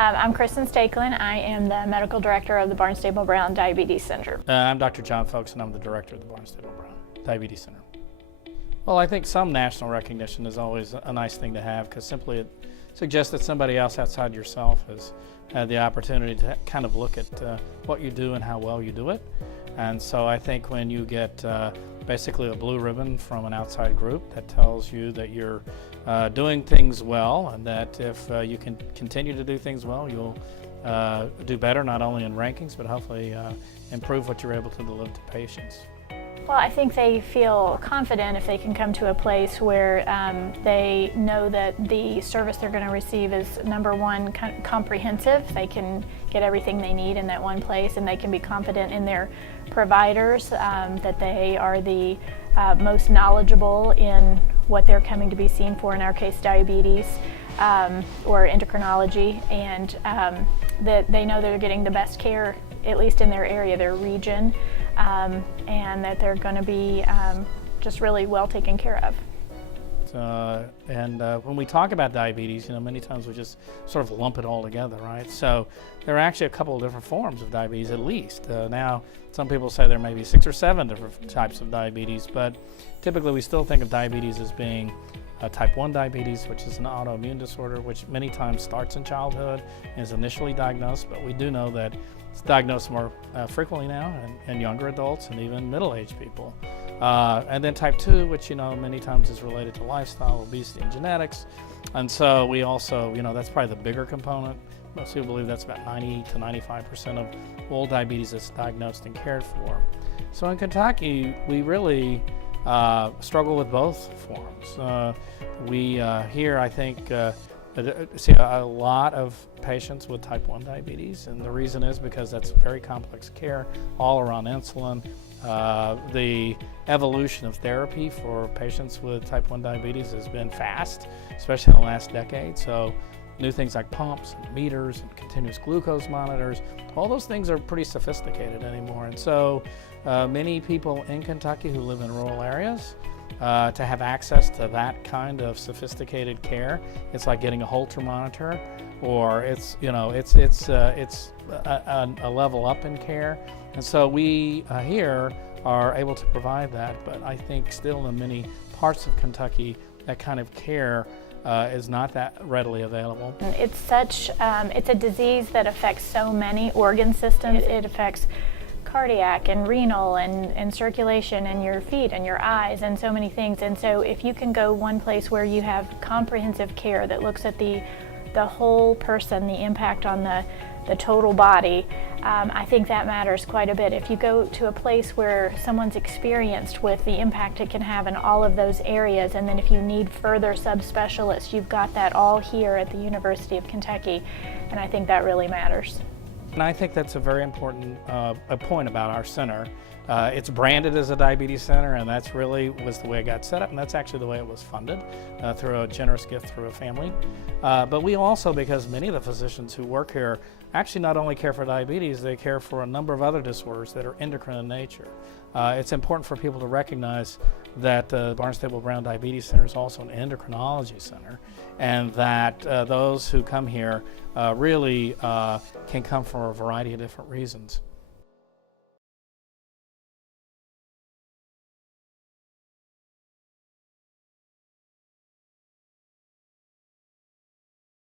I'm Kristen Stakelin. I am the medical director of the Barnstable Brown Diabetes Center. I'm Dr. John Folks, and I'm the director of the Barnstable Brown Diabetes Center. Well, I think some national recognition is always a nice thing to have, because simply it suggests that somebody else outside yourself has had the opportunity to kind of look at what you do and how well you do it. And so I think when you get basically a blue ribbon from an outside group that tells you that you're doing things well, and that if you can continue to do things well, you'll do better, not only in rankings, but hopefully improve what you're able to deliver to patients. Well, I think they feel confident if they can come to a place where they know that the service they're going to receive is, number one, comprehensive. They can get everything they need in that one place, and they can be confident in their providers, that they are the most knowledgeable in what they're coming to be seen for, in our case diabetes or endocrinology, and that they know they're getting the best care, at least in their area, their region, and that they're going to be just really well taken care of. When we talk about diabetes, many times we just sort of lump it all together, right? So there are actually a couple of different forms of diabetes, at least. Now, some people say there may be 6 or 7 different types of diabetes, but typically we still think of diabetes as being type 1 diabetes, which is an autoimmune disorder, which many times starts in childhood and is initially diagnosed, but we do know that it's diagnosed more frequently now in younger adults and even middle-aged people. And then type 2, which many times is related to lifestyle, obesity, and genetics. And so we also, that's probably the bigger component. Most people believe that's about 90 to 95% of all diabetes that's diagnosed and cared for. So in Kentucky, we really struggle with both forms. We here, I think, see a lot of patients with type 1 diabetes, and the reason is because that's very complex care all around insulin. The evolution of therapy for patients with type 1 diabetes has been fast, especially in the last decade. So new things like pumps and meters and continuous glucose monitors, all those things are pretty sophisticated anymore. And so many people in Kentucky who live in rural areas, to have access to that kind of sophisticated care, it's like getting a Holter monitor, or it's a level up in care. And so we here are able to provide that, but I think still in many parts of Kentucky that kind of care is not that readily available. It's a disease that affects so many organ systems. It affects cardiac and renal and circulation and your feet and your eyes and so many things. And so if you can go one place where you have comprehensive care that looks at the whole person, the impact on the total body, I think that matters quite a bit. If you go to a place where someone's experienced with the impact it can have in all of those areas, and then if you need further subspecialists, you've got that all here at the University of Kentucky, and I think that really matters. And I think that's a very important point about our center. It's branded as a diabetes center, and that's really was the way it got set up, and that's actually the way it was funded, through a generous gift through a family. But we also, because many of the physicians who work here actually not only care for diabetes, they care for a number of other disorders that are endocrine in nature. It's important for people to recognize that the Barnstable Brown Diabetes Center is also an endocrinology center, and that those who come here really can come for a variety of different reasons.